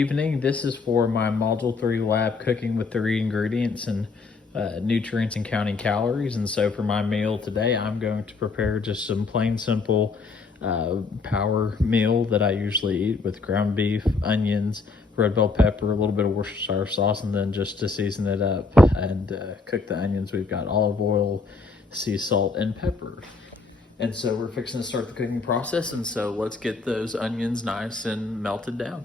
Evening. This is for my Module 3 lab, cooking with 3 ingredients and nutrients and counting calories. And so for my meal today, I'm going to prepare just some plain simple power meal that I usually eat with ground beef, onions, red bell pepper, a little bit of Worcestershire sauce, and then just to season it up and cook the onions, we've got olive oil, sea salt, and pepper. And so we're fixing to start the cooking process, and so let's get those onions nice and melted down.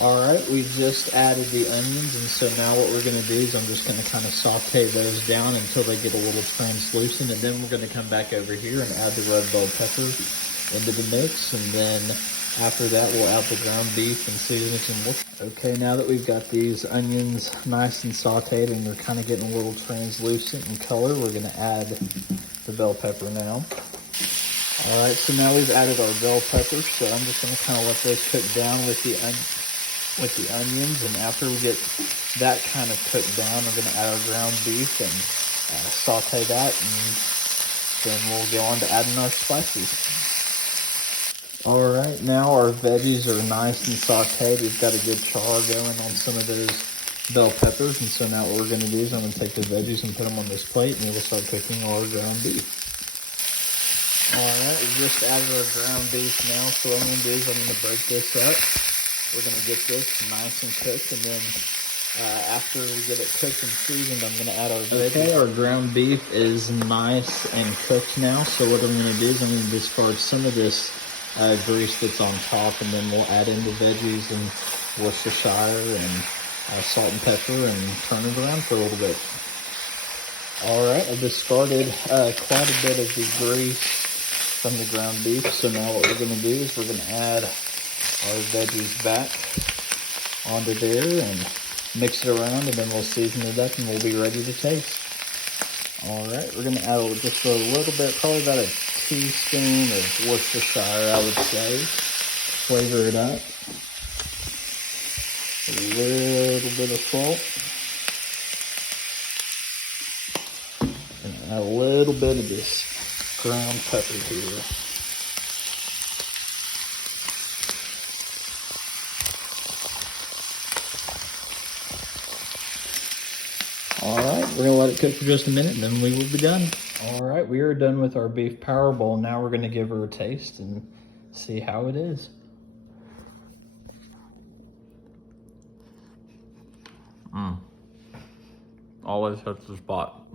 All right, we just added the onions, and so now what we're gonna do is I'm just gonna kind of saute those down until they get a little translucent, and then we're gonna come back over here and add the red bell pepper into the mix, and then after that we'll add the ground beef and season it some more. Okay, now that we've got these onions nice and sauteed and they're kind of getting a little translucent in color, we're gonna add the bell pepper now. All right, so now we've added our bell peppers, so I'm just gonna kind of let those cook down with the onions, and after we get that kind of cooked down, we're gonna add our ground beef and saute that, and then we'll go on to adding our spices. All right, now our veggies are nice and sauteed. We've got a good char going on some of those bell peppers, and so now what we're gonna do is I'm gonna take the veggies and put them on this plate, and we'll start cooking our ground beef. All right, we just added our ground beef now, so what I'm gonna do is I'm gonna break this up. We're gonna get this nice and cooked, and then after we get it cooked and seasoned, I'm gonna add our veggies. Okay, our ground beef is nice and cooked now, so what I'm gonna do is I'm gonna discard some of this grease that's on top, and then we'll add in the veggies and Worcestershire and salt and pepper and turn it around for a little bit. All right, I've discarded quite a bit of the grease from the ground beef, so now what we're gonna do is we're gonna add our veggies back onto there and mix it around, and then we'll season it up and we'll be ready to taste. All right, we're gonna add just a little bit, probably about a teaspoon of Worcestershire, I would say. Flavor it up. A little bit of salt. And add a little bit of this ground pepper here. All right, we're gonna let it cook for just a minute, and then we will be done. All right, we are done with our beef power bowl. Now we're gonna give her a taste and see how it is. Always hits the spot.